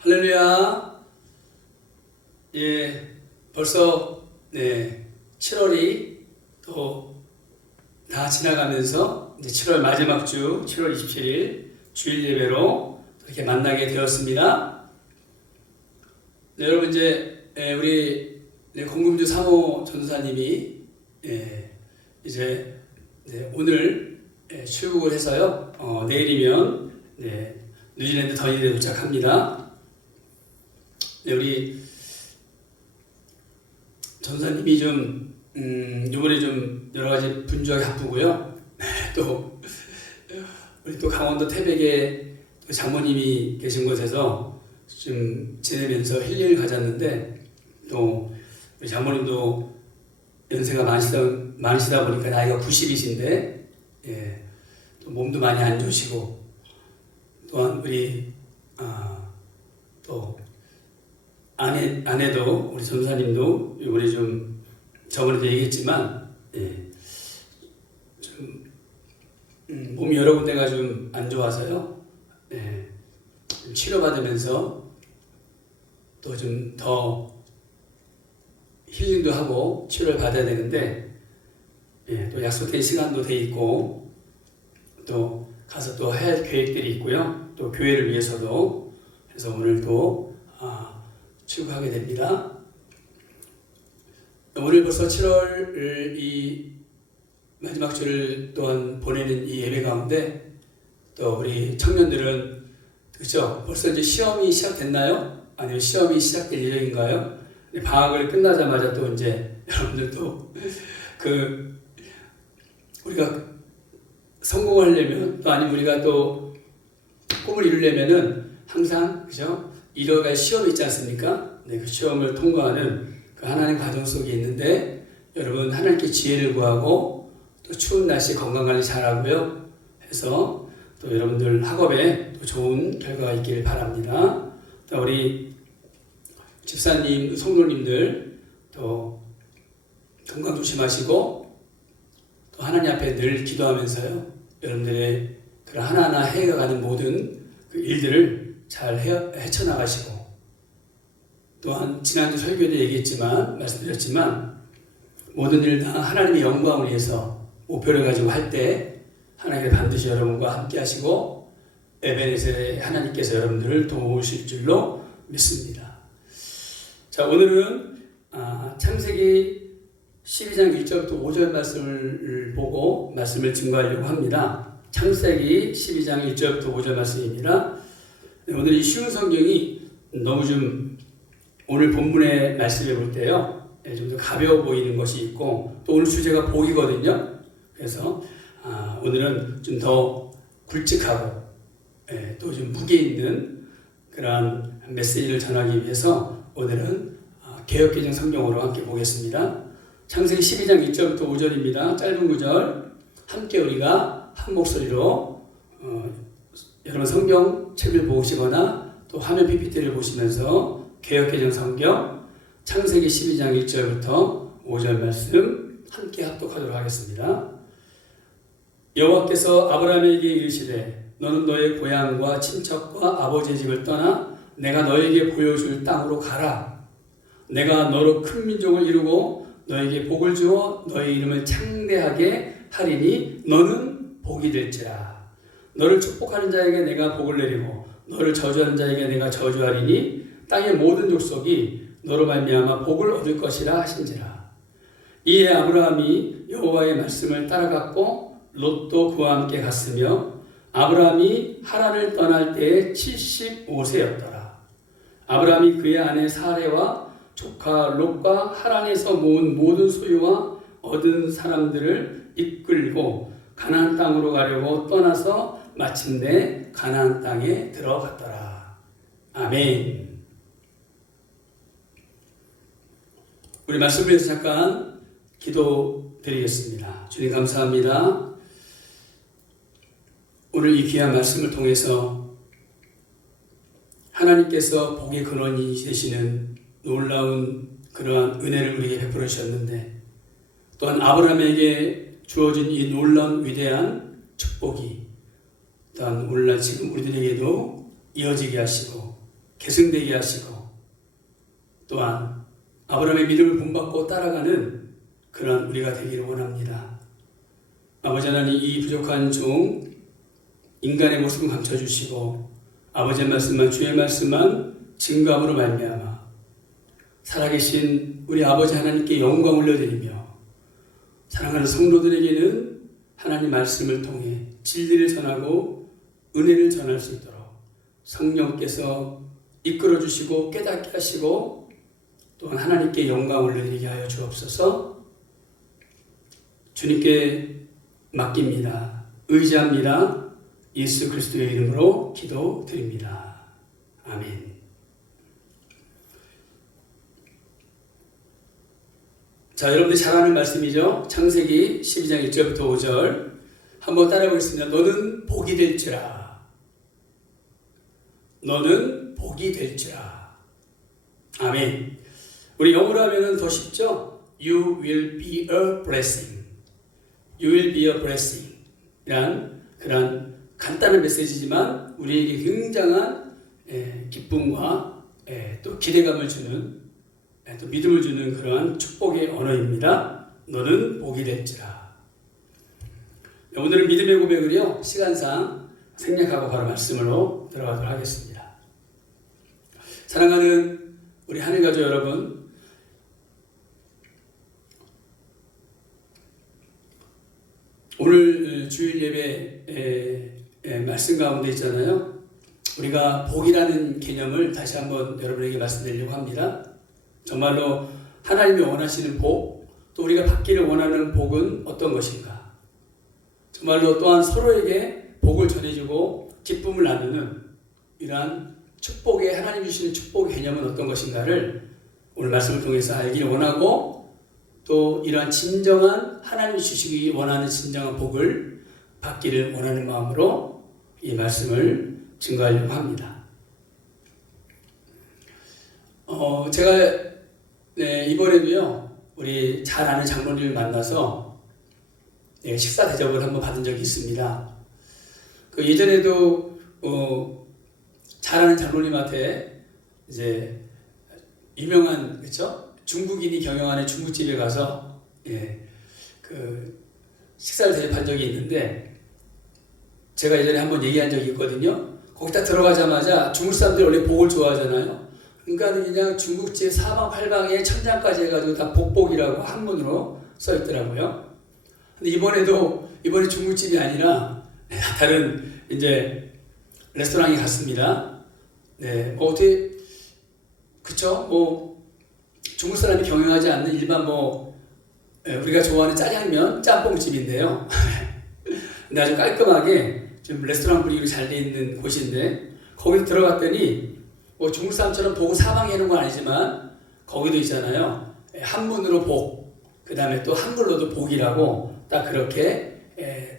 할렐루야. 벌써 7월이 또 다 지나가면서 이제 7월 마지막 주 7월 27일 주일 예배로 이렇게 만나게 되었습니다. 여러분 이제 우리 공금주 사모 전도사님이 이제 오늘 출국을 해서요. 내일이면 뉴질랜드 더니에 도착합니다. 우리 전사님이 좀 이번에 좀 여러 가지 분주하게 바쁘고요. 또 우리 또 강원도 태백에 장모님이 계신 곳에서 좀 지내면서 힐링을 가졌는데, 또 우리 장모님도 연세가 많으시다 보니까 나이가 90이신데 또 몸도 많이 안 좋으시고, 또한 우리 또 아내도 우리 전사님도 이번에 좀 저번에도 얘기했지만 좀 몸이 여러 군데가 좀 안 좋아서요. 좀 치료받으면서 또 좀 더 힐링도 하고 치료를 받아야 되는데, 또 약속된 시간도 돼 있고 또 가서 또 할 계획들이 있고요. 또 교회를 위해서도 해서 오늘도 출국하게 됩니다. 오늘 벌써 7월 이 마지막 주를 또한 보내는 이 예배 가운데, 또 우리 청년들은 그렇죠? 벌써 이제 시험이 시작됐나요? 아니면 시험이 시작될 예정인가요? 방학을 끝나자마자 또 이제 여러분들도 우리가 성공하려면, 또 아니면 우리가 또 꿈을 이루려면은 항상 그죠? 이뤄갈 시험이 있지 않습니까? 그 시험을 통과하는 그 하나님 과정 속에 있는데, 여러분 하나님께 지혜를 구하고 또 추운 날씨에 건강관리 잘하고요 해서 또 여러분들 학업에 또 좋은 결과가 있기를 바랍니다. 또 우리 집사님, 성도님들 또 건강 조심하시고 또 하나님 앞에 늘 기도하면서요, 여러분들의 그런 하나하나 해가는 모든 그 일들을 잘 헤쳐나가시고, 또한 지난주 설교에도 말씀드렸지만 모든 일 다 하나님의 영광을 위해서 목표를 가지고 할 때 하나님께 반드시 여러분과 함께 하시고 에베네셀의 하나님께서 여러분들을 도우실 줄로 믿습니다. 자, 오늘은 창세기 12장 1절부터 5절 말씀을 보고 말씀을 증거하려고 합니다. 창세기 12장 1절부터 5절 말씀입니다. 오늘 이 쉬운 성경이 너무 좀 오늘 본문의 말씀을 볼 때요, 좀 더 가벼워 보이는 것이 있고, 또 오늘 주제가 복이거든요. 그래서 오늘은 좀 더 굵직하고 또 좀 무게 있는 그런 메시지를 전하기 위해서 오늘은 개역개정 성경으로 함께 보겠습니다. 창세기 12장 1절부터 5절입니다. 짧은 구절 함께 우리가 한 목소리로 여러분 성경책을 보시거나 또 화면 PPT를 보시면서 개역개정 성경 창세기 12장 1절부터 5절 말씀 함께 합독하도록 하겠습니다. 여호와께서 아브라함에게 이르시되 너는 너의 고향과 친척과 아버지의 집을 떠나 내가 너에게 보여줄 땅으로 가라. 내가 너로 큰 민족을 이루고 너에게 복을 주어 너의 이름을 창대하게 하리니 너는 복이 될지라. 너를 축복하는 자에게 내가 복을 내리고 너를 저주하는 자에게 내가 저주하리니 땅의 모든 족속이 너로 말미암아 복을 얻을 것이라 하신지라. 이에 아브라함이 여호와의 말씀을 따라갔고 롯도 그와 함께 갔으며 아브라함이 하란을 떠날 때에 75세였더라. 아브라함이 그의 아내 사레와 조카 롯과 하란에서 모은 모든 소유와 얻은 사람들을 이끌고 가나안 땅으로 가려고 떠나서 마침내 가나안 땅에 들어갔더라. 아멘. 우리 말씀을 위해서 잠깐 기도드리겠습니다. 주님 감사합니다. 오늘 이 귀한 말씀을 통해서 하나님께서 복의 근원이 되시는 놀라운 그러한 은혜를 우리에게 베풀어 주셨는데, 또한 아브라함에게 주어진 이 놀라운 위대한 축복이 또한 오늘날 지금 우리들에게도 이어지게 하시고 계승되게 하시고 또한 아브라함의 믿음을 본받고 따라가는 그런 우리가 되기를 원합니다. 아버지 하나님, 이 부족한 종 인간의 모습을 감춰주시고 아버지의 말씀만, 주의 말씀만 증거함으로 말미암아 살아계신 우리 아버지 하나님께 영광 올려드리며 사랑하는 성도들에게는 하나님 말씀을 통해 진리를 전하고 은혜를 전할 수 있도록 성령께서 이끌어 주시고 깨닫게 하시고 또한 하나님께 영광 올려드리게 하여 주옵소서. 주님께 맡깁니다. 의지합니다. 예수 그리스도의 이름으로 기도드립니다. 아멘. 자, 여러분들이 잘 아는 말씀이죠. 창세기 12장 1절부터 5절 한번 따라해 보겠습니다. 너는 복이 될지라. 너는 복이 될지라. 아멘. 우리 영어로 하면 더 쉽죠? You will be a blessing. You will be a blessing. 이란 그런 간단한 메시지지만 우리에게 굉장한 기쁨과 또 기대감을 주는 또 믿음을 주는 그러한 축복의 언어입니다. 너는 복이 될지라. 오늘은 믿음의 고백을요, 시간상 생략하고 바로 말씀으로 들어가도록 하겠습니다. 사랑하는 우리 하늘가족 여러분, 오늘 주일 예배 말씀 가운데 있잖아요. 우리가 복이라는 개념을 다시 한번 여러분에게 말씀드리려고 합니다. 정말로 하나님이 원하시는 복, 또 우리가 받기를 원하는 복은 어떤 것인가? 정말로 또한 서로에게 복을 전해주고 기쁨을 나누는 이러한 축복의, 하나님 주시는 축복의 개념은 어떤 것인가를 오늘 말씀을 통해서 알기를 원하고, 또 이러한 진정한 하나님이 주시기 원하는 진정한 복을 받기를 원하는 마음으로 이 말씀을 증거하려고 합니다. 제가 이번에도요, 우리 잘 아는 장로님을 만나서 식사 대접을 한번 받은 적이 있습니다. 그 예전에도 잘 아는 장로님한테 이제 유명한, 그렇죠? 중국인이 경영하는 중국집에 가서 그 식사를 대접한 적이 있는데, 제가 예전에 한번 얘기한 적이 있거든요. 거기다 들어가자마자 중국 사람들이 원래 복을 좋아하잖아요. 그러니까 그냥 중국집 사방팔방에 천장까지 해가지고 다 복복이라고 한문으로 써 있더라고요. 근데 이번에 중국집이 아니라 다른 이제 레스토랑에 갔습니다. 네, 어떻게 그쵸? 중국 사람이 경영하지 않는 일반 우리가 좋아하는 짜장면 짬뽕집인데요. 근데 아주 깔끔하게 좀 레스토랑 분위기로 잘 돼 있는 곳인데, 거기 들어갔더니 중국 사람처럼 복을 사방에 해놓은 건 아니지만 거기도 있잖아요. 한문으로 복, 그 다음에 또 한글로도 복이라고 딱 그렇게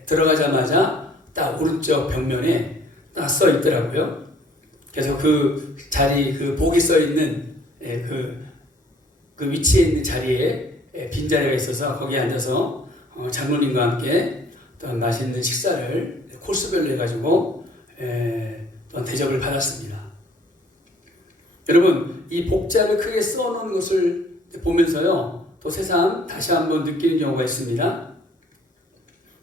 들어가자마자 딱 오른쪽 벽면에 딱 써 있더라고요. 그래서 그 자리, 그 복이 써 있는 그 위치에 있는 자리에 빈자리가 있어서 거기에 앉아서 장로님과 함께 또 맛있는 식사를 코스별로 해가지고 또 대접을 받았습니다. 여러분, 이 복자를 크게 써놓은 것을 보면서요, 또 새삼 다시 한번 느끼는 경우가 있습니다.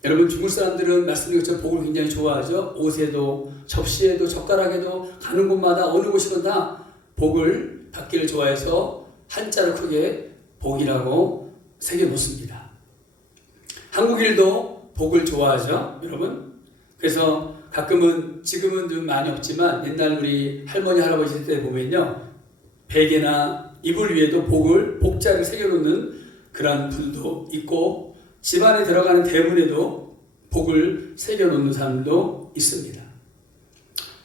여러분, 중국 사람들은 말씀드린 것처럼 복을 굉장히 좋아하죠. 옷에도, 접시에도, 젓가락에도, 가는 곳마다 어느 곳이건 다 복을 받기를 좋아해서 한자로 크게 복이라고 새겨놓습니다. 한국인도 복을 좋아하죠, 여러분. 그래서 가끔은, 지금은 좀 많이 없지만 옛날 우리 할머니 할아버지 때 보면요, 베개나 이불 위에도 복자를 새겨놓는 그런 분도 있고, 집안에 들어가는 대문에도 복을 새겨놓는 사람도 있습니다.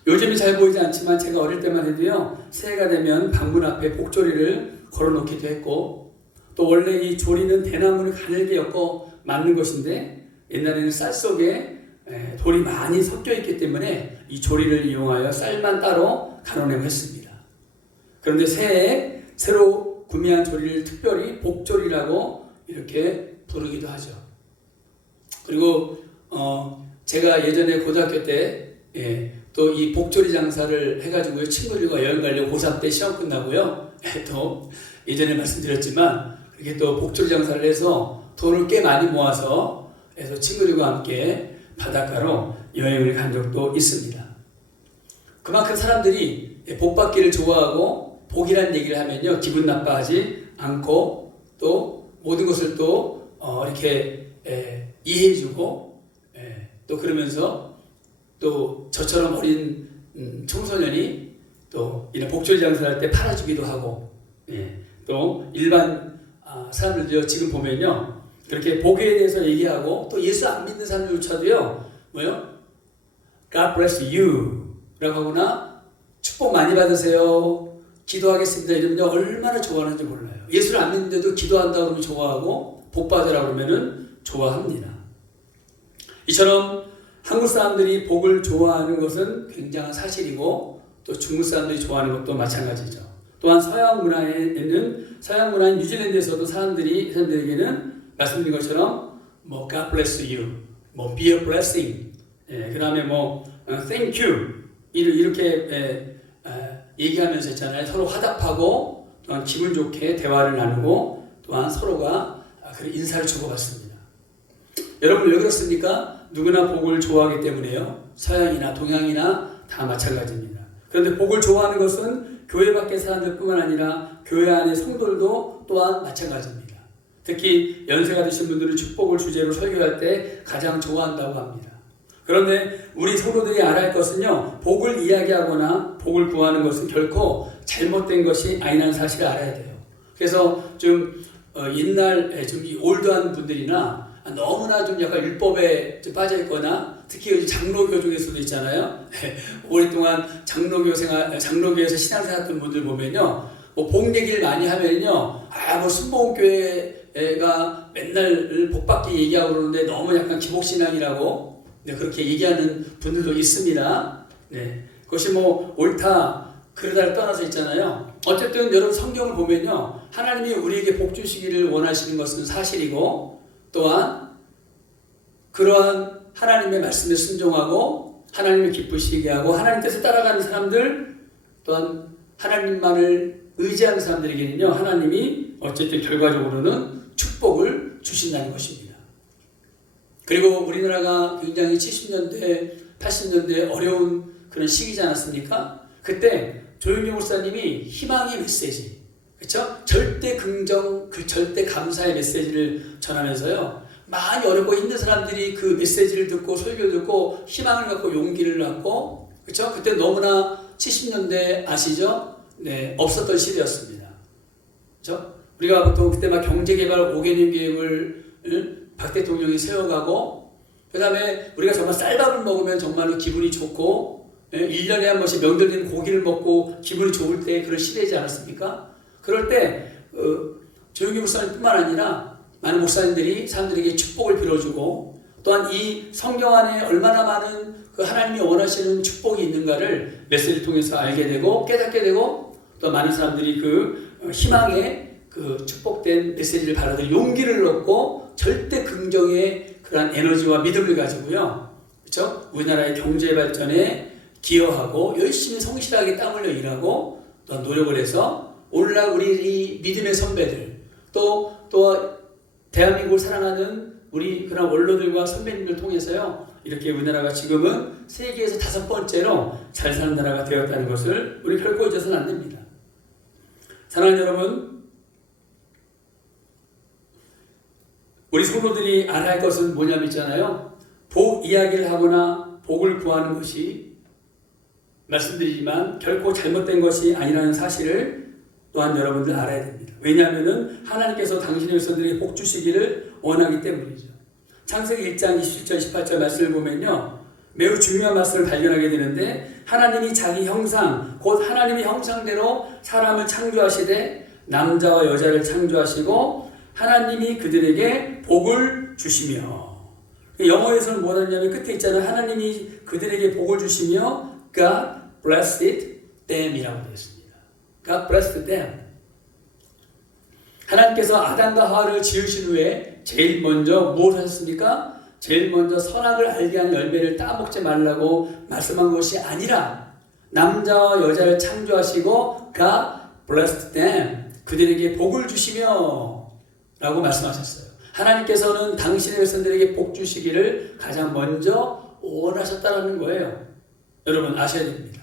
요즘이 잘 보이지 않지만 제가 어릴 때만 해도요, 새해가 되면 방문 앞에 복조리를 걸어놓기도 했고, 또 원래 이 조리는 대나무를 가늘게 엮어 만든 것인데, 옛날에는 쌀 속에 돌이 많이 섞여 있기 때문에 이 조리를 이용하여 쌀만 따로 가둬내고 했습니다. 그런데 새해에 새로 구매한 조리를 특별히 복조리라고 이렇게 부르기도 하죠. 그리고 제가 예전에 고등학교 때 또 이 복조리 장사를 해가지고 친구들과 여행 가려고 고3 때 시험 끝나고요. 또 예전에 말씀드렸지만 그렇게 또 복조리 장사를 해서 돈을 꽤 많이 모아서 해서 친구들과 함께 바닷가로 여행을 간 적도 있습니다. 그만큼 사람들이 복 받기를 좋아하고 복이라는 얘기를 하면요 기분 나빠하지 않고 또 모든 것을 또 이렇게 이해해주고 또 그러면서 또 저처럼 어린 청소년이 또 이런 복조리 장사를 할 때 팔아주기도 하고 또 일반 사람들도 지금 보면요 그렇게 복에 대해서 얘기하고 또 예수 안 믿는 사람들조차도요 뭐요? God bless you 라고 하거나 축복 많이 받으세요 기도하겠습니다 이러면 얼마나 좋아하는지 몰라요. 예수를 안 믿는데도 기도한다 그러면 좋아하고 복 받으라 그러면은 좋아합니다. 이처럼 한국 사람들이 복을 좋아하는 것은 굉장한 사실이고 또 중국 사람들이 좋아하는 것도 마찬가지죠. 또한 서양 문화인 뉴질랜드에서도 사람들에게는 말씀드린 것처럼 뭐 God bless you, 뭐 be a blessing, 그 다음에 뭐 thank you 이렇게 얘기하면서 있잖아요. 서로 화답하고 또한 기분 좋게 대화를 나누고 또한 서로가 인사를 주고받습니다. 여러분 왜 그렇습니까? 누구나 복을 좋아하기 때문에요. 서양이나 동양이나 다 마찬가지입니다. 그런데 복을 좋아하는 것은 교회 밖의 사람들뿐만 아니라 교회 안의 성도들도 또한 마찬가지입니다. 특히 연세가 드신 분들은 축복을 주제로 설교할 때 가장 좋아한다고 합니다. 그런데 우리 성도들이 알아야 할 것은요, 복을 이야기하거나 복을 구하는 것은 결코 잘못된 것이 아니라는 사실을 알아야 돼요. 그래서 좀 옛날 좀 올드한 분들이나 너무나 좀 약간 율법에 좀 빠져있거나 특히 요즘 장로교 중에서도 있잖아요. 오랫동안 장로교에서 신앙생활 했던 분들 보면요, 뭐 복 얘기를 많이 하면요, 뭐 순복음교회가 맨날 복 받기 얘기하고 그러는데 너무 약간 기복신앙이라고 그렇게 얘기하는 분들도 있습니다. 그것이 뭐 옳다 그러다를 떠나서 있잖아요. 어쨌든 여러분 성경을 보면요, 하나님이 우리에게 복 주시기를 원하시는 것은 사실이고 또한 그러한 하나님의 말씀에 순종하고 하나님을 기쁘시게 하고 하나님 뜻을 따라가는 사람들 또한 하나님만을 의지하는 사람들에게는요, 하나님이 어쨌든 결과적으로는 축복을 주신다는 것입니다. 그리고 우리나라가 굉장히 70년대, 80년대 어려운 그런 시기지 않았습니까? 그때 조영기 목사님이 희망의 메시지, 그렇죠? 절대 긍정, 절대 감사의 메시지를 전하면서요, 많이 어렵고 힘든 사람들이 그 메시지를 듣고 설교를 듣고 희망을 갖고 용기를 갖고, 그렇죠? 그때 너무나 70년대 아시죠? 없었던 시대였습니다. 그렇죠? 우리가 보통 그때 막 경제개발 5개년 계획을 박 대통령이 세워가고, 그 다음에 우리가 정말 쌀밥을 먹으면 정말로 기분이 좋고, 1년에 한 번씩 명절된 고기를 먹고 기분이 좋을 때 그런 시대이지 않았습니까? 그럴 때 조영기 목사님뿐만 아니라 많은 목사님들이 사람들에게 축복을 빌어주고, 또한 이 성경 안에 얼마나 많은 그 하나님이 원하시는 축복이 있는가를 메시지를 통해서 알게 되고 깨닫게 되고, 또 많은 사람들이 그 희망의 그 축복된 메시지를 받아들 용기를 얻고 절대 긍정의 그러한 에너지와 믿음을 가지고요, 그렇죠? 우리나라의 경제 발전에 기여하고 열심히 성실하게 땀 흘려 일하고 또 노력을 해서 오늘날 우리 이 믿음의 선배들 또 대한민국을 사랑하는 우리 그런 원로들과 선배님들 통해서요, 이렇게 우리나라가 지금은 세계에서 5번째로 잘 사는 나라가 되었다는 것을 우리 결코 잊어서는 안 됩니다. 사랑하는 여러분, 우리 성도들이 알아야 할 것은 뭐냐면 있잖아요, 복 이야기를 하거나 복을 구하는 것이 말씀드리지만 결코 잘못된 것이 아니라는 사실을 또한 여러분들 알아야 됩니다. 왜냐하면 하나님께서 당신의 백성들에게 복 주시기를 원하기 때문이죠. 창세기 1장 27절 28절 말씀을 보면요, 매우 중요한 말씀을 발견하게 되는데, 하나님이 자기 형상 곧 하나님의 형상대로 사람을 창조하시되 남자와 여자를 창조하시고 하나님이 그들에게 복을 주시며, 영어에서는 뭐라 하냐면 끝에 있잖아요, 하나님이 그들에게 복을 주시며 God blessed them 이라고 되어 있습니다. God blessed them. 하나님께서 아담과 하와를 지으신 후에 제일 먼저 무엇을 하셨습니까? 제일 먼저 선악을 알게 하는 열매를 따먹지 말라고 말씀한 것이 아니라 남자와 여자를 창조하시고 God blessed them, 그들에게 복을 주시며 라고 말씀하셨어요. 하나님께서는 당신의 백성들에게 복 주시기를 가장 먼저 원하셨다는 거예요. 여러분 아셔야 됩니다.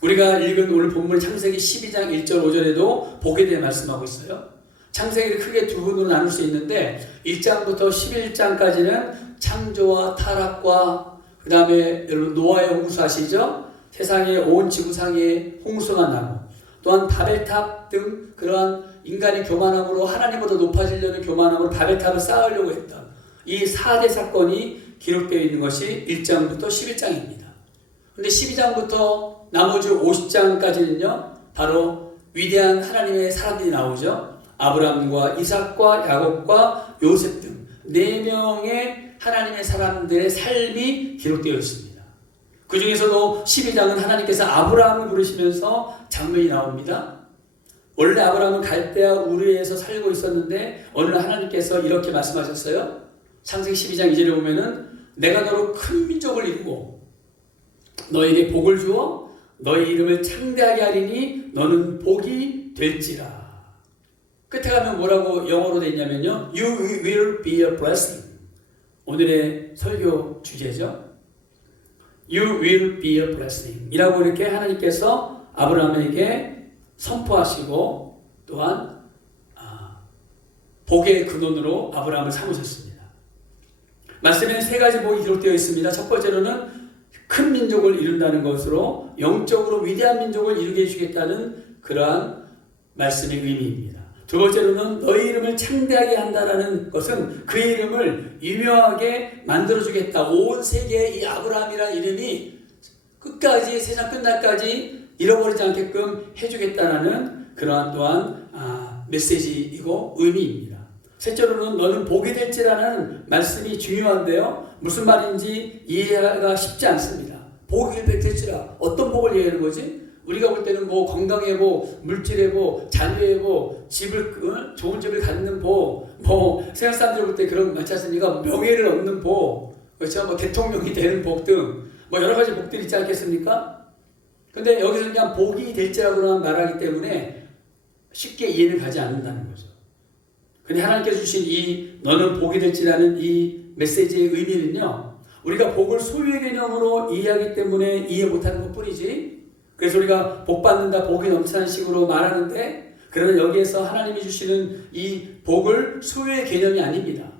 우리가 읽은 오늘 본문 창세기 12장 1절 5절에도 복에 대해 말씀하고 있어요. 창세기를 크게 두 부분으로 나눌 수 있는데 1장부터 11장까지는 창조와 타락과 그 다음에 여러분 노아의 홍수 아시죠? 세상에 온 지구상에 홍수가 나고 또한 바벨탑 등 그러한 인간의 교만함으로 하나님보다 높아지려는 교만함으로 바벨탑을 쌓으려고 했던 이 4대 사건이 기록되어 있는 것이 1장부터 11장입니다. 근데 12장부터 나머지 50장까지는요 바로 위대한 하나님의 사람들이 나오죠. 아브라함과 이삭과 야곱과 요셉 등 4명의 하나님의 사람들의 삶이 기록되어 있습니다. 그 중에서도 12장은 하나님께서 아브라함을 부르시면서 장면이 나옵니다. 원래 아브라함은 갈대아 우르에서 살고 있었는데 어느 날 하나님께서 이렇게 말씀하셨어요. 창세기 12장 2절에 보면은 내가 너로 큰 민족을 이루고 너에게 복을 주어 너의 이름을 창대하게 하리니 너는 복이 될지라. 끝에 가면 뭐라고 영어로 돼 있냐면요. You will be a blessing. 오늘의 설교 주제죠. You will be a blessing 이라고 이렇게 하나님께서 아브라함에게 선포하시고 또한 복의 근원으로 아브라함을 삼으셨습니다. 말씀에는 3가지 복이 기록되어 있습니다. 첫 번째로는 큰 민족을 이룬다는 것으로 영적으로 위대한 민족을 이루게 해주겠다는 그러한 말씀의 의미입니다. 두 번째로는 너희 이름을 창대하게 한다는 것은 그 이름을 유명하게 만들어주겠다. 온 세계에 이 아브라함이라는 이름이 끝까지 세상 끝날까지 잃어버리지 않게끔 해주겠다는 그러한 또한 메시지이고 의미입니다. 셋째로는 너는 복이 될지라는 말씀이 중요한데요. 무슨 말인지 이해가 쉽지 않습니다. 복이 될지라 어떤 복을 얘기하는 거지? 우리가 볼 때는 뭐 건강의 복, 물질의 복, 자녀의 복, 좋은 집을 갖는 복, 뭐 세상 사람들 볼 때 그런 거 많지 않습니까? 명예를 얻는 복, 그렇죠? 뭐 대통령이 되는 복 등 뭐 여러 가지 복들이 있지 않겠습니까? 근데 여기서 그냥 복이 될지라고만 말하기 때문에 쉽게 이해를 가지 않는다는 거죠. 근데 하나님께서 주신 이 너는 복이 될지라는 이 메시지의 의미는요, 우리가 복을 소유의 개념으로 이해하기 때문에 이해 못하는 것 뿐이지. 그래서 우리가 복 받는다, 복이 넘치는 식으로 말하는데, 그러나 여기에서 하나님이 주시는 이 복을 소유의 개념이 아닙니다.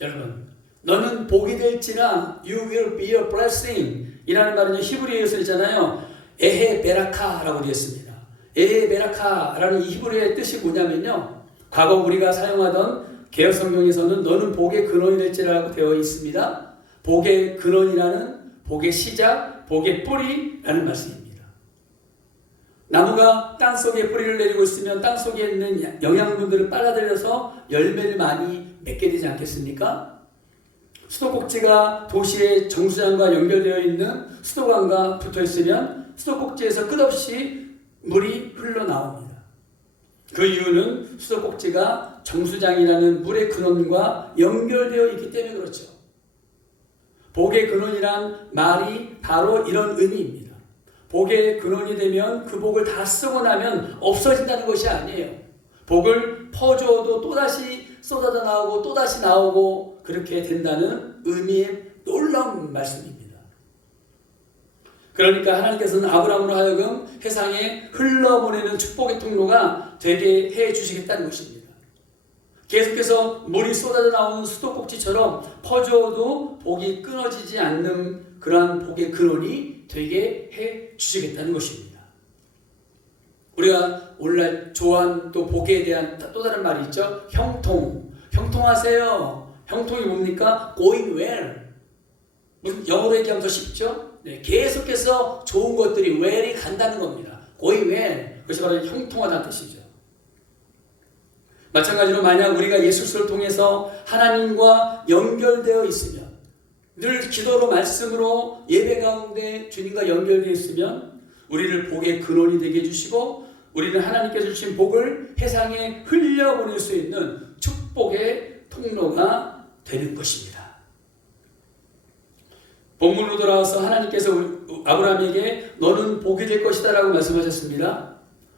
여러분, 너는 복이 될지라 you will be a blessing 이라는 말은 히브리어에서 있잖아요. 에헤 베라카라고 되어 있습니다. 에헤 베라카라는 이 히브리어의 뜻이 뭐냐면요, 과거 우리가 사용하던 개역 성경에서는 너는 복의 근원이 될지라고 되어 있습니다. 복의 근원이라는 복의 시작, 복의 뿌리라는 말씀입니다. 나무가 땅속에 뿌리를 내리고 있으면 땅속에 있는 영양분들을 빨아들여서 열매를 많이 맺게 되지 않겠습니까? 수도꼭지가 도시의 정수장과 연결되어 있는 수도관과 붙어 있으면 수도꼭지에서 끝없이 물이 흘러나옵니다. 그 이유는 수도꼭지가 정수장이라는 물의 근원과 연결되어 있기 때문에 그렇죠. 복의 근원이란 말이 바로 이런 의미입니다. 복의 근원이 되면 그 복을 다 쓰고 나면 없어진다는 것이 아니에요. 복을 퍼주어도 또다시 쏟아져 나오고 또다시 나오고 그렇게 된다는 의미의 놀라운 말씀입니다. 그러니까 하나님께서는 아브라함으로 하여금 세상에 흘러보내는 축복의 통로가 되게 해주시겠다는 것입니다. 계속해서 물이 쏟아져 나오는 수도꼭지처럼 퍼주어도 복이 끊어지지 않는 그러한 복의 근원이 되게 해주시겠다는 것입니다. 우리가 오늘날 좋아하는 또 복에 대한 또 다른 말이 있죠. 형통. 형통하세요. 형통이 뭡니까? going well. 무슨 영어로 얘기하면 더 쉽죠? 네, 계속해서 좋은 것들이 well이 간다는 겁니다. going well. 그것이 바로 형통하다는 뜻이죠. 마찬가지로 만약 우리가 예수 그리스도를 통해서 하나님과 연결되어 있으면, 늘 기도로 말씀으로 예배 가운데 주님과 연결되어 있으면 우리를 복의 근원이 되게 해주시고 우리는 하나님께서 주신 복을 세상에 흘려보낼 수 있는 축복의 통로가 되는 것입니다. 본문으로 돌아와서 하나님께서 아브라함에게 너는 복이 될 것이다 라고 말씀하셨습니다.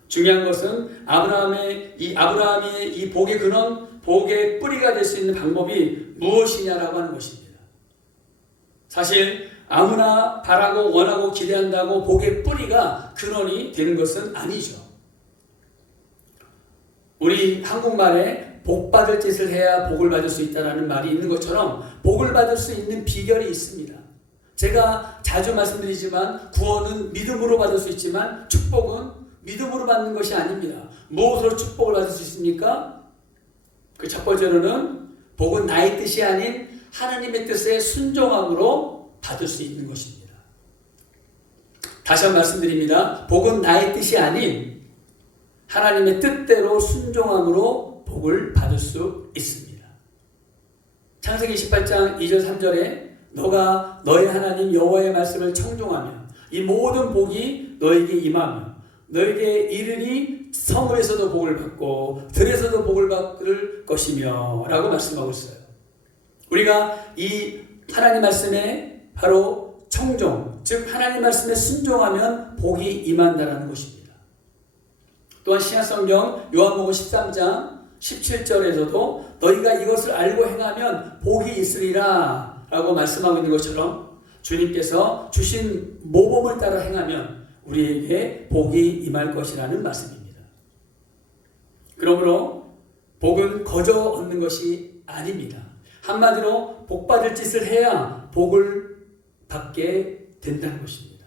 중요한 것은 아브라함의 이 복의 근원, 복의 뿌리가 될 수 있는 방법이 무엇이냐라고 하는 것입니다. 사실 아무나 바라고 원하고 기대한다고 복의 뿌리가 근원이 되는 것은 아니죠. 우리 한국말에 복 받을 짓을 해야 복을 받을 수 있다는 말이 있는 것처럼 복을 받을 수 있는 비결이 있습니다. 제가 자주 말씀드리지만 구원은 믿음으로 받을 수 있지만 축복은 믿음으로 받는 것이 아닙니다. 무엇으로 축복을 받을 수 있습니까? 그 첫 번째로는 복은 나의 뜻이 아닌 하나님의 뜻에 순종함으로 받을 수 있는 것입니다. 다시 한번 말씀드립니다. 복은 나의 뜻이 아닌 하나님의 뜻대로 순종함으로 복을 받을 수 있습니다. 창세기 28장 2절 3절에 너가 너의 하나님 여호와의 말씀을 청종하며 이 모든 복이 너에게 임하며 너에게 이르니 성읍에서도 복을 받고 들에서도 복을 받을 것이며 라고 말씀하고 있어요. 우리가 이 하나님 말씀에 바로 청종, 즉 하나님 말씀에 순종하면 복이 임한다는 것입니다. 또한 신약성경 요한복음 13장 17절에서도 너희가 이것을 알고 행하면 복이 있으리라 라고 말씀하고 있는 것처럼 주님께서 주신 모범을 따라 행하면 우리에게 복이 임할 것이라는 말씀입니다. 그러므로 복은 거저 얻는 것이 아닙니다. 한마디로 복 받을 짓을 해야 복을 받게 된다는 것입니다.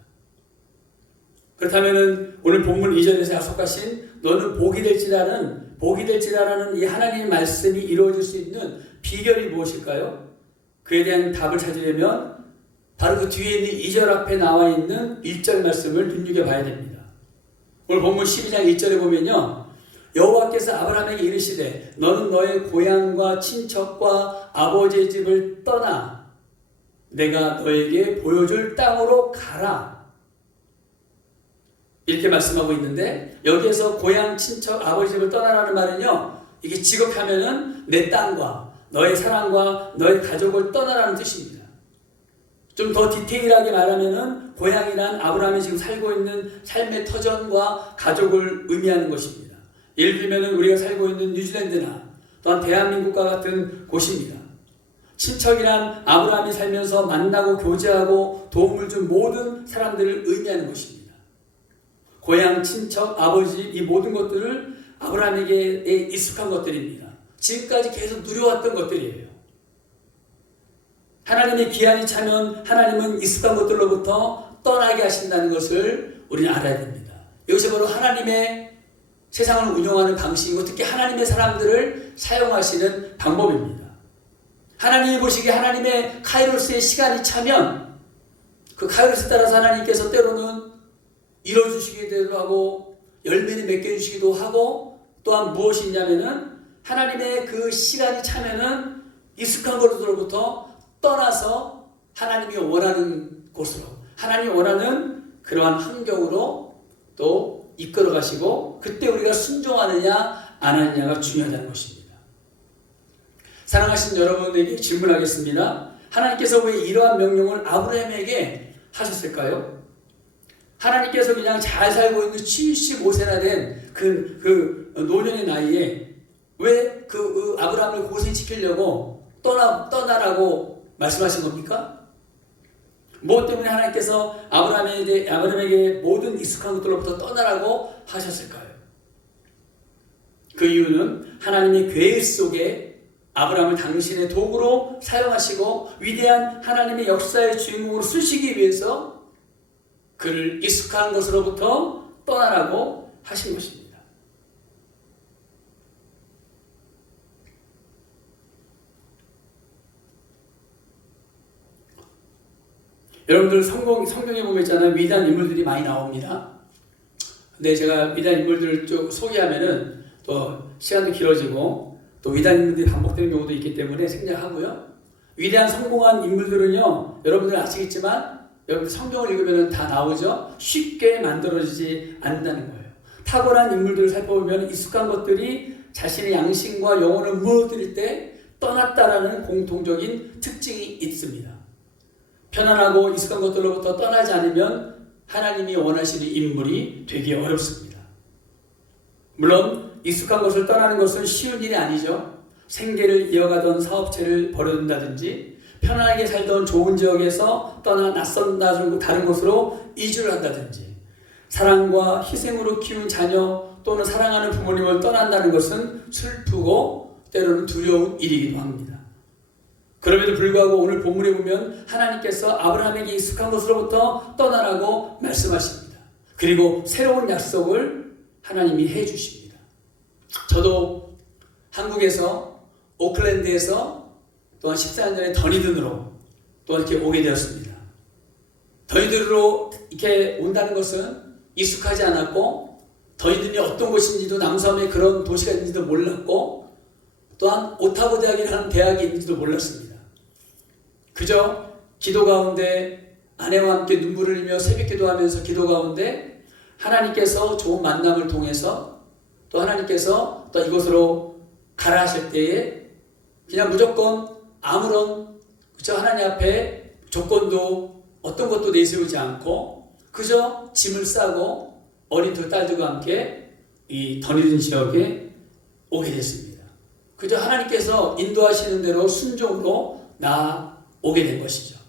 그렇다면 오늘 본문 2절에서 약속하신 너는 복이 될지라라는 이 하나님의 말씀이 이루어질 수 있는 비결이 무엇일까요? 그에 대한 답을 찾으려면 바로 그 뒤에 있는 2절 앞에 나와 있는 1절 말씀을 눈여겨봐야 됩니다. 오늘 본문 12장 1절에 보면요. 여호와께서 아브라함에게 이르시되 너는 너의 고향과 친척과 아버지의 집을 떠나 내가 너에게 보여줄 땅으로 가라. 이렇게 말씀하고 있는데 여기에서 고향, 친척, 아버지 집을 떠나라는 말은요. 이게 지극하면은 내 땅과 너의 사랑과 너의 가족을 떠나라는 뜻입니다. 좀 더 디테일하게 말하면은 고향이란 아브라함이 지금 살고 있는 삶의 터전과 가족을 의미하는 것입니다. 예를 들면 우리가 살고 있는 뉴질랜드나 또한 대한민국과 같은 곳입니다. 친척이란 아브라함이 살면서 만나고 교제하고 도움을 준 모든 사람들을 의미하는 것입니다. 고향, 친척, 아버지 이 모든 것들을 아브라함에게 익숙한 것들입니다. 지금까지 계속 누려왔던 것들이에요. 하나님의 기한이 차면 하나님은 익숙한 것들로부터 떠나게 하신다는 것을 우리는 알아야 됩니다. 이것이 바로 하나님의 세상을 운영하는 방식이고 특히 하나님의 사람들을 사용하시는 방법입니다. 하나님이 보시기에 하나님의 카이로스의 시간이 차면 그 카이로스 따라서 하나님께서 때로는 이뤄주시기도 하고 열매를 맺게 주시기도 하고 또한 무엇이 있냐면은 하나님의 그 시간이 차면은 익숙한 것으로부터 떠나서 하나님이 원하는 곳으로 하나님이 원하는 그러한 환경으로 또 이끌어 가시고 그때 우리가 순종하느냐 안 하느냐가 중요하다는 것입니다. 사랑하신 여러분에게 질문하겠습니다. 하나님께서 왜 이러한 명령을 아브라함에게 하셨을까요? 하나님께서 그냥 잘 살고 있는 75세나 된 그 노년의 나이에 왜 그 아브라함을 고생시키려고 떠나라고 말씀하신 겁니까? 무엇 때문에 하나님께서 아브라함에게 모든 익숙한 것들로부터 떠나라고 하셨을까요? 그 이유는 하나님의 계획 속에 아브라함을 당신의 도구로 사용하시고 위대한 하나님의 역사의 주인공으로 쓰시기 위해서 그를 익숙한 것으로부터 떠나라고 하신 것입니다. 여러분들 성경에 보면 있잖아요. 위대한 인물들이 많이 나옵니다. 근데 제가 위대한 인물들을 쭉 소개하면은 또 시간도 길어지고 또 위대한 인물들이 반복되는 경우도 있기 때문에 생략하고요. 위대한 성공한 인물들은요. 여러분들 아시겠지만 여러분들 성경을 읽으면 다 나오죠. 쉽게 만들어지지 않는다는 거예요. 탁월한 인물들을 살펴보면 익숙한 것들이 자신의 양심과 영혼을 무너뜨릴 때 떠났다라는 공통적인 특징이 있습니다. 편안하고 익숙한 것들로부터 떠나지 않으면 하나님이 원하시는 인물이 되기 어렵습니다. 물론 익숙한 것을 떠나는 것은 쉬운 일이 아니죠. 생계를 이어가던 사업체를 버려둔다든지 편안하게 살던 좋은 지역에서 떠나 낯선 다른 곳으로 이주를 한다든지 사랑과 희생으로 키운 자녀 또는 사랑하는 부모님을 떠난다는 것은 슬프고 때로는 두려운 일이기도 합니다. 그럼에도 불구하고 오늘 본문에 보면 하나님께서 아브라함에게 익숙한 것으로부터 떠나라고 말씀하십니다. 그리고 새로운 약속을 하나님이 해주십니다. 저도 한국에서 오클랜드에서 또한 14년 전에 더니든으로 또 이렇게 오게 되었습니다. 더니든으로 이렇게 온다는 것은 익숙하지 않았고 더니든이 어떤 곳인지도 남섬에 그런 도시가 있는지도 몰랐고 또한 오타고 대학이라는 대학이 있는지도 몰랐습니다. 그저 기도 가운데 아내와 함께 눈물을 흘리며 새벽 기도하면서 기도 가운데 하나님께서 좋은 만남을 통해서 또 하나님께서 또 이곳으로 가라 하실 때에 그냥 무조건 아무런 그저 하나님 앞에 조건도 어떤 것도 내세우지 않고 그저 짐을 싸고 어린 두 딸들과 함께 이 더니든 지역에 오게 됐습니다. 그저 하나님께서 인도하시는 대로 순종으로 오게 된 것이죠.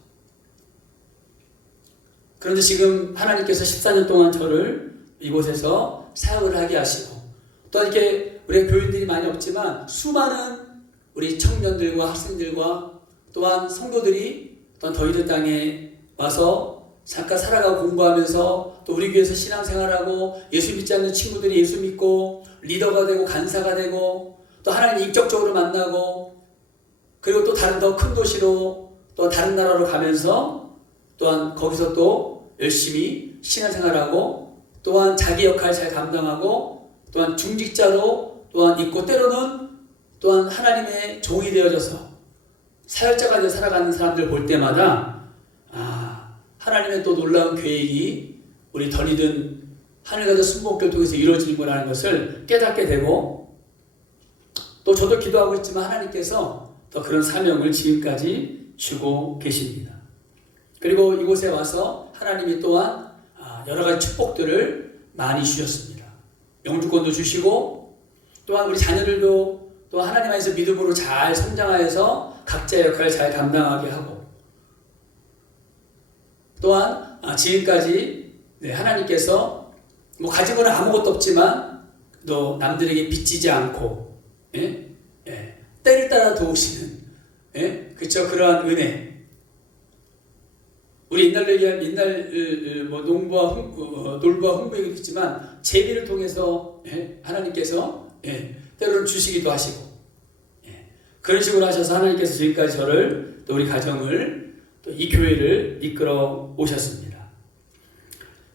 그런데 지금 하나님께서 14년 동안 저를 이곳에서 사역을 하게 하시고 또 이렇게 우리 교인들이 많이 없지만 수많은 우리 청년들과 학생들과 또한 성도들이 또한 더니든 땅에 와서 잠깐 살아가고 공부하면서 또 우리 교회에서 신앙생활하고 예수 믿지 않는 친구들이 예수 믿고 리더가 되고 간사가 되고 또 하나님 인격적으로 만나고 그리고 또 다른 더 큰 도시로 또 다른 나라로 가면서 또한 거기서 또 열심히 신앙생활하고 또한 자기 역할 잘 감당하고 또한 중직자로 또한 있고 때로는 또한 하나님의 종이 되어져서 사역자가 되어 살아가는 사람들 볼 때마다 하나님의 또 놀라운 계획이 우리 더니든 하늘가족 순복교를 통해서 이루어지는 거라는 것을 깨닫게 되고 또 저도 기도하고 있지만 하나님께서 더 그런 사명을 지금까지 주고 계십니다. 그리고 이곳에 와서 하나님이 또한 여러 가지 축복들을 많이 주셨습니다. 영주권도 주시고 또한 우리 자녀들도 또 하나님 안에서 믿음으로 잘 성장하여서 각자의 역할을 잘 감당하게 하고 또한 지금까지 하나님께서 뭐 가진 건 아무것도 없지만 또 남들에게 빚지지 않고 때를 따라 도우시는 그쵸 그러한 은혜. 우리 옛날 뭐 놀부와 흥부이기도 있지만 재미를 통해서 하나님께서 때로는 주시기도 하시고 그런 식으로 하셔서 하나님께서 지금까지 저를 또 우리 가정을 또 이 교회를 이끌어 오셨습니다.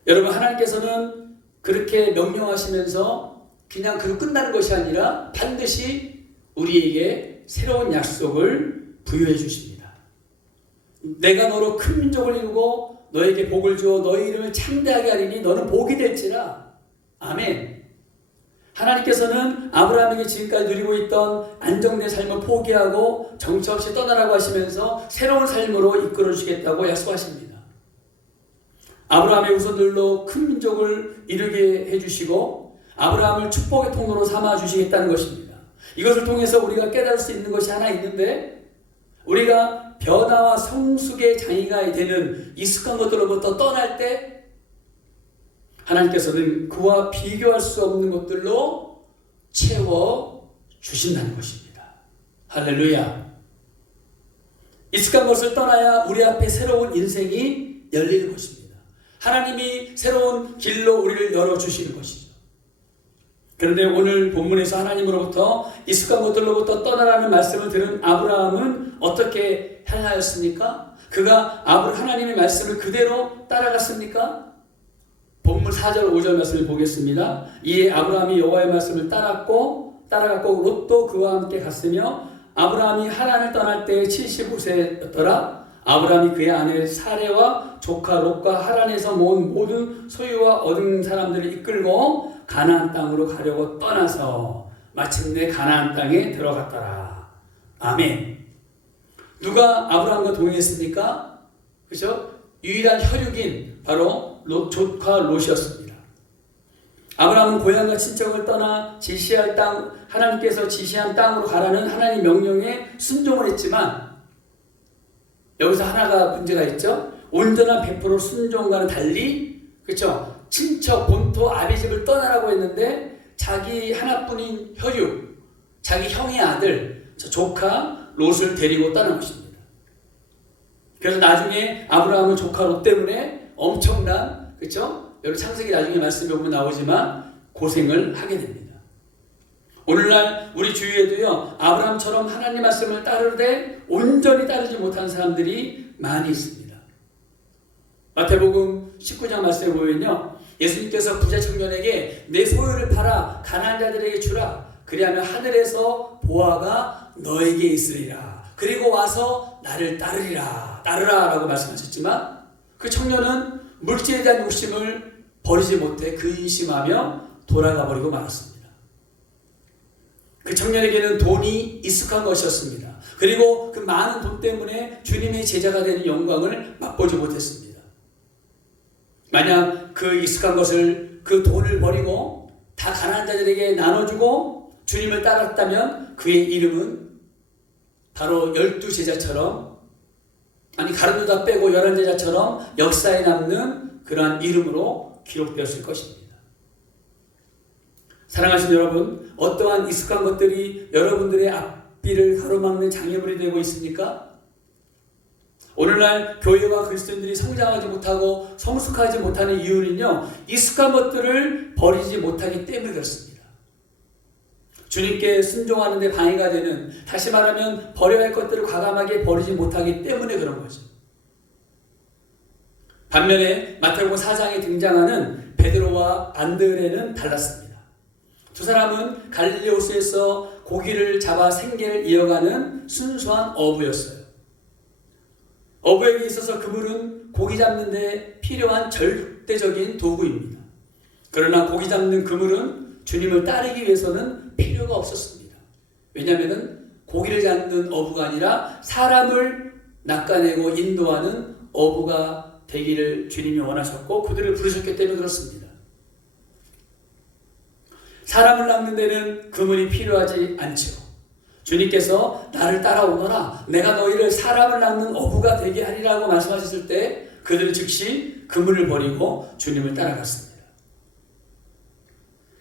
여러분 하나님께서는 그렇게 명령하시면서 그냥 그로 끝나는 것이 아니라 반드시 우리에게 새로운 약속을 부여해 주십니다. 내가 너로 큰 민족을 이루고 너에게 복을 주어 너의 이름을 창대하게 하리니 너는 복이 될지라. 아멘. 하나님께서는 아브라함에게 지금까지 누리고 있던 안정된 삶을 포기하고 정처 없이 떠나라고 하시면서 새로운 삶으로 이끌어 주시겠다고 약속하십니다. 아브라함의 후손들로 큰 민족을 이루게 해주시고 아브라함을 축복의 통로로 삼아 주시겠다는 것입니다. 이것을 통해서 우리가 깨달을 수 있는 것이 하나 있는데 우리가 변화와 성숙의 장애가 되는 익숙한 것들로부터 떠날 때 하나님께서는 그와 비교할 수 없는 것들로 채워 주신다는 것입니다. 할렐루야. 익숙한 것을 떠나야 우리 앞에 새로운 인생이 열리는 것입니다. 하나님이 새로운 길로 우리를 열어주시는 것이죠. 그런데 오늘 본문에서 하나님으로부터 익숙한 것들로부터 떠나라는 말씀을 들은 아브라함은 어떻게 행하였습니까? 그가 하나님의 말씀을 그대로 따라갔습니까? 본문 4절 5절 말씀을 보겠습니다. 이에 아브라함이 여호와의 말씀을 따라갔고 롯도 그와 함께 갔으며 아브라함이 하란을 떠날 때 75세였더라. 아브라함이 그의 아내 사레와 조카 롯과 하란에서 모은 모든 소유와 얻은 사람들을 이끌고 가나안 땅으로 가려고 떠나서 마침내 가나안 땅에 들어갔더라. 아멘. 누가 아브라함과 동행했습니까? 그죠? 유일한 혈육인 바로 조카 롯이었습니다. 아브라함은 고향과 친척을 떠나 지시할 땅, 하나님께서 지시한 땅으로 가라는 하나님 명령에 순종을 했지만 여기서 하나가 문제가 있죠. 온전한 100% 순종과는 달리, 그렇죠? 친척 본토 아비집을 떠나라고 했는데 자기 하나뿐인 혈육, 자기 형의 아들, 조카 롯을 데리고 떠난 것입니다. 그래서 나중에 아브라함은 조카 롯 때문에 엄청난, 그렇죠? 여기 창세기 나중에 말씀에 보면 나오지만 고생을 하게 됩니다. 오늘날 우리 주위에도요, 아브라함처럼 하나님 말씀을 따르되 온전히 따르지 못한 사람들이 많이 있습니다. 마태복음 19장 말씀에 보면요, 예수님께서 부자 청년에게 내 소유를 팔아 가난한 자들에게 주라. 그리하면 하늘에서 보화가 너에게 있으리라. 그리고 와서 나를 따르리라. 따르라 라고 말씀하셨지만 그 청년은 물질에 대한 욕심을 버리지 못해 근심하며 돌아가 버리고 말았습니다. 그 청년에게는 돈이 익숙한 것이었습니다. 그리고 그 많은 돈 때문에 주님의 제자가 되는 영광을 맛보지 못했습니다. 만약 그 익숙한 것을, 그 돈을 버리고 다 가난한 자들에게 나눠주고 주님을 따랐다면 그의 이름은 바로 12제자처럼, 아니 가룟유다 빼고 11제자처럼 역사에 남는 그러한 이름으로 기록되었을 것입니다. 사랑하신 여러분, 어떠한 익숙한 것들이 여러분들의 앞길을 가로막는 장애물이 되고 있습니까? 오늘날 교회와 그리스도인들이 성장하지 못하고 성숙하지 못하는 이유는요, 익숙한 것들을 버리지 못하기 때문에 그렇습니다. 주님께 순종하는 데 방해가 되는, 다시 말하면 버려야 할 것들을 과감하게 버리지 못하기 때문에 그런 거죠. 반면에 마태복음 4장에 등장하는 베드로와 안드레는 달랐습니다. 두 사람은 갈릴리 호수에서 고기를 잡아 생계를 이어가는 순수한 어부였어요. 어부에게 있어서 그물은 고기 잡는 데 필요한 절대적인 도구입니다. 그러나 고기 잡는 그물은 주님을 따르기 위해서는 필요가 없었습니다. 왜냐하면 고기를 잡는 어부가 아니라 사람을 낚아내고 인도하는 어부가 되기를 주님이 원하셨고 그들을 부르셨기 때문에 그렇습니다. 사람을 낚는 데는 그물이 필요하지 않죠. 주님께서 나를 따라오너라, 내가 너희를 사람을 낚는 어부가 되게 하리라고 말씀하셨을 때 그들은 즉시 그물을 버리고 주님을 따라갔습니다.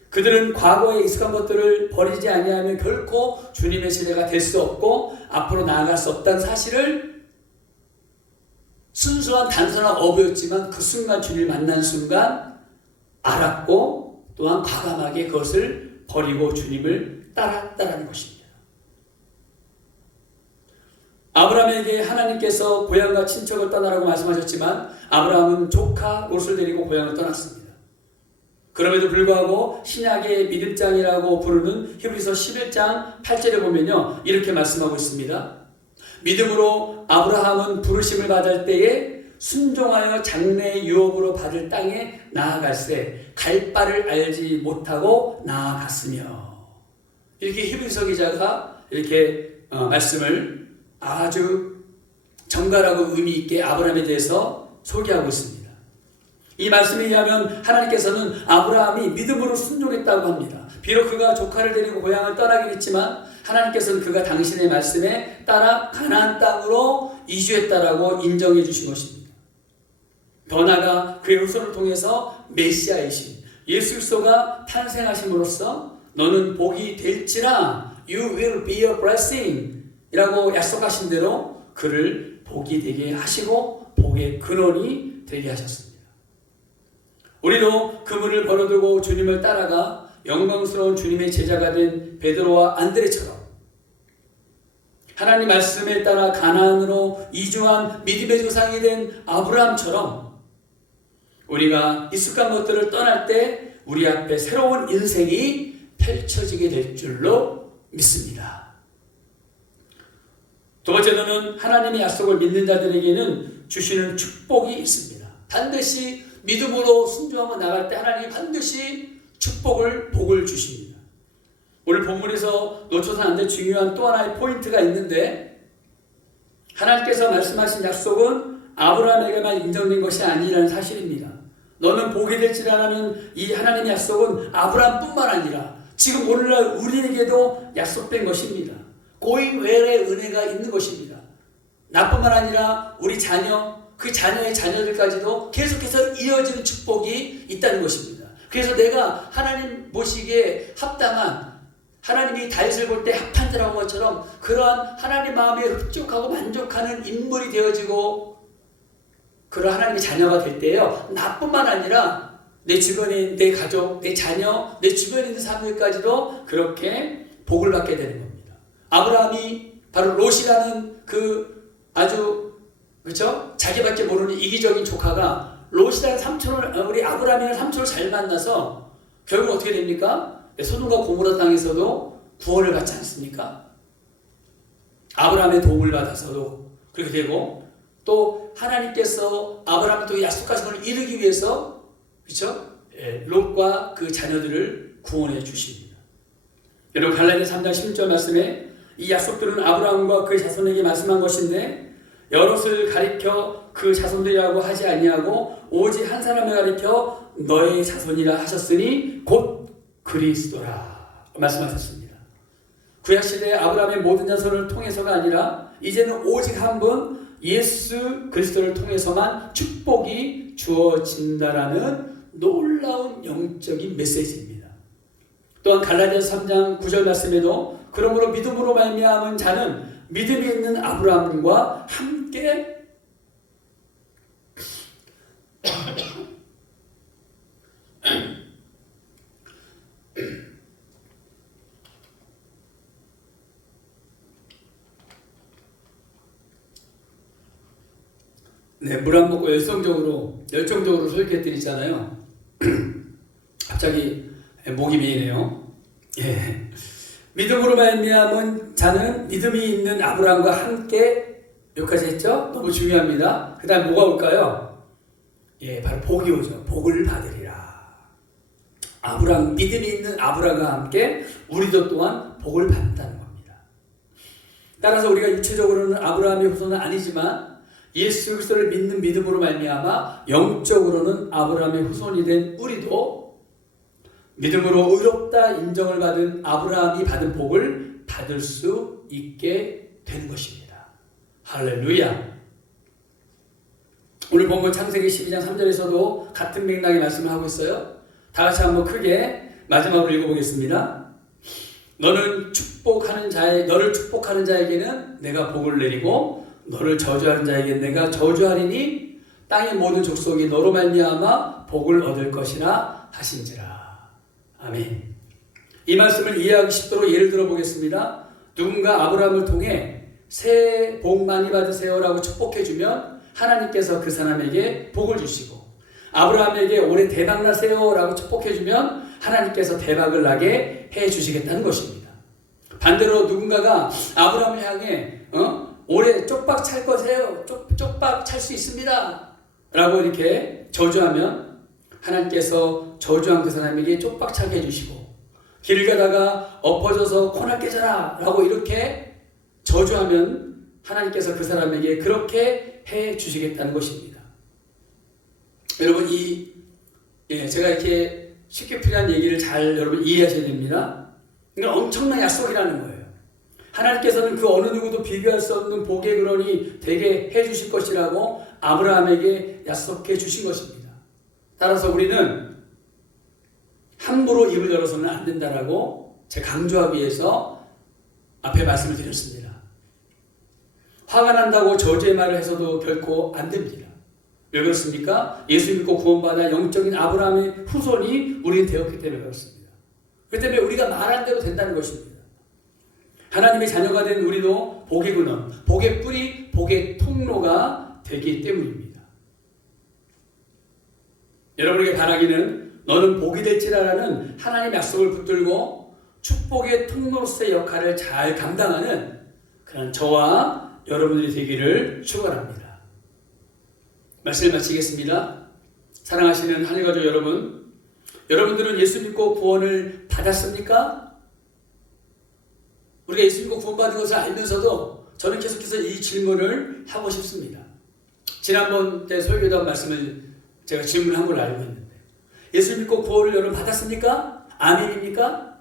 그들은 과거에 익숙한 것들을 버리지 아니하면 결코 주님의 제자가 될 수 없고 앞으로 나아갈 수 없다는 사실을, 순수한 단순한 어부였지만 그 순간 주님을 만난 순간 알았고 또한 과감하게 그것을 버리고 주님을 따랐다는 것입니다. 아브라함에게 하나님께서 고향과 친척을 떠나라고 말씀하셨지만 아브라함은 조카 롯을 데리고 고향을 떠났습니다. 그럼에도 불구하고 신약의 믿음장이라고 부르는 히브리서 11장 8절에 보면요, 이렇게 말씀하고 있습니다. 믿음으로 아브라함은 부르심을 받을 때에 순종하여 장래의 유업으로 받을 땅에 나아갈새 갈 바를 알지 못하고 나아갔으며, 이렇게 히브리서 기자가 이렇게 말씀을 아주 정갈하고 의미 있게 아브라함에 대해서 소개하고 있습니다. 이 말씀에 의하면 하나님께서는 아브라함이 믿음으로 순종했다고 합니다. 비록 그가 조카를 데리고 고향을 떠나긴 했지만 하나님께서는 그가 당신의 말씀에 따라 가나안 땅으로 이주했다라고 인정해 주신 것입니다. 더 나아가 그의 후손을 통해서 메시아이신 예수 그리스도가 탄생하심으로써 너는 복이 될지라, You will be a blessing 이라고 약속하신 대로 그를 복이 되게 하시고 복의 근원이 되게 하셨습니다. 우리도 그물을 버려두고 주님을 따라가 영광스러운 주님의 제자가 된 베드로와 안드레처럼 하나님 말씀에 따라 가나안으로 이주한 믿음의 조상이 된 아브라함처럼 우리가 익숙한 것들을 떠날 때 우리 앞에 새로운 인생이 펼쳐지게 될 줄로 믿습니다. 두 번째로는 하나님의 약속을 믿는 자들에게는 주시는 축복이 있습니다. 반드시 믿음으로 순종하고 나갈 때 하나님이 반드시 복을 주십니다. 오늘 본문에서 놓쳐서는 안 될 중요한 또 하나의 포인트가 있는데, 하나님께서 말씀하신 약속은 아브라함에게만 인정된 것이 아니라는 사실입니다. 너는 복이 될지라는 이 하나님의 약속은 아브라함뿐만 아니라 지금 오늘날 우리에게도 약속된 것입니다. 고인 외의 은혜가 있는 것입니다. 나뿐만 아니라 우리 자녀, 그 자녀의 자녀들까지도 계속해서 이어지는 축복이 있다는 것입니다. 그래서 내가 하나님 보시기에 합당한, 하나님이 다윗을 볼 때 합한 자라고 한 것처럼 그러한 하나님 마음에 흡족하고 만족하는 인물이 되어지고 그러한 하나님의 자녀가 될 때요, 나뿐만 아니라 내 주변에 내 가족, 내 자녀, 내 주변에 있는 사람들까지도 그렇게 복을 받게 되는 겁니다. 아브라함이 바로 롯이라는 그 아주 그렇죠? 자기밖에 모르는 이기적인 조카가 롯이라는 삼촌을, 우리 아브라함이라는 삼촌을 잘 만나서 결국 어떻게 됩니까? 소돔과 고모라 땅에서도 구원을 받지 않습니까? 아브라함의 도움을 받아서도 그렇게 되고, 또 하나님께서 아브라함을 또 약속하신 것을 이루기 위해서 그렇죠? 롯과 그 자녀들을 구원해 주십니다. 여러분, 갈라디아 3장 16절 말씀에 이 약속들은 아브라함과 그의 자손에게 말씀한 것인데 여럿을 가리켜 그 자손들이라고 하지 아니하고 오직 한 사람을 가리켜 너의 자손이라 하셨으니 곧 그리스도라 말씀하셨습니다. 구약시대에 아브라함의 모든 자손을 통해서가 아니라 이제는 오직 한 분 예수 그리스도를 통해서만 축복이 주어진다라는 놀라운 영적인 메시지입니다. 또한 갈라디아서 3장 9절 말씀에도 그러므로 믿음으로 말미암은 자는 믿음이 있는 아브라함과 함께 네, 물 안 먹고 열정적으로 설교했더니잖아요. 갑자기 목이 메이네요. 예. 믿음으로 말미암은 자는 믿음이 있는 아브라함과 함께, 여기까지 했죠? 너무 중요합니다. 그 다음 뭐가 올까요? 예, 바로 복이 오죠. 복을 받으리라. 아브라함, 믿음이 있는 아브라함과 함께 우리도 또한 복을 받는다는 겁니다. 따라서 우리가 육체적으로는 아브라함의 후손은 아니지만 예수 그리스도를 믿는 믿음으로 말미암아 영적으로는 아브라함의 후손이 된 우리도 믿음으로 의롭다 인정을 받은 아브라함이 받은 복을 받을 수 있게 되는 것입니다. 할렐루야. 오늘 본문 창세기 12장 3절에서도 같은 맥락의 말씀을 하고 있어요. 다 같이 한번 크게 마지막으로 읽어보겠습니다. 너를 축복하는 자에게는 내가 복을 내리고 너를 저주하는 자에게 내가 저주하리니 땅의 모든 족속이 너로 말미암아 복을 얻을 것이라 하신지라. 아멘. 이 말씀을 이해하기 쉽도록 예를 들어 보겠습니다. 누군가 아브라함을 통해 새해 복 많이 받으세요라고 축복해주면 하나님께서 그 사람에게 복을 주시고, 아브라함에게 올해 대박 나세요라고 축복해주면 하나님께서 대박을 나게 해주시겠다는 것입니다. 반대로 누군가가 아브라함을 향해 올해 쪽박 찰 거세요. 쪽박 찰 수 있습니다. 라고 이렇게 저주하면 하나님께서 저주한 그 사람에게 쪽박 차게 해주시고, 길 가다가 엎어져서 코나 깨져라 라고 이렇게 저주하면 하나님께서 그 사람에게 그렇게 해주시겠다는 것입니다. 여러분, 제가 이렇게 쉽게 필요한 얘기를 잘 여러분 이해하셔야 됩니다. 이건 엄청난 약속이라는 거예요. 하나님께서는 그 어느 누구도 비교할 수 없는 복의 근원이 되게 해주실 것이라고 아브라함에게 약속해 주신 것입니다. 따라서 우리는 함부로 입을 열어서는 안 된다라고 제가 강조하기 위해서 앞에 말씀을 드렸습니다. 화가 난다고 저주의 말을 해서도 결코 안 됩니다. 왜 그렇습니까? 예수 믿고 구원받아 영적인 아브라함의 후손이 우리는 되었기 때문에 그렇습니다. 그렇기 때문에 우리가 말한 대로 된다는 것입니다. 하나님의 자녀가 된 우리도 복의 근원, 복의 뿌리, 복의 통로가 되기 때문입니다. 여러분에게 바라기는 너는 복이 될지라라는 하나님의 약속을 붙들고 축복의 통로로서의 역할을 잘 감당하는 그런 저와 여러분들이 되기를 축원합니다. 말씀을 마치겠습니다. 사랑하시는 하늘가족 여러분, 여러분들은 예수 믿고 구원을 받았습니까? 우리가 예수 믿고 구원받은 것을 알면서도 저는 계속해서 이 질문을 하고 싶습니다. 지난번 때 설교도 한 말씀을 제가 질문한 걸로 알고 있는데, 예수 믿고 구원을 여러분 받았습니까? 아멘입니까?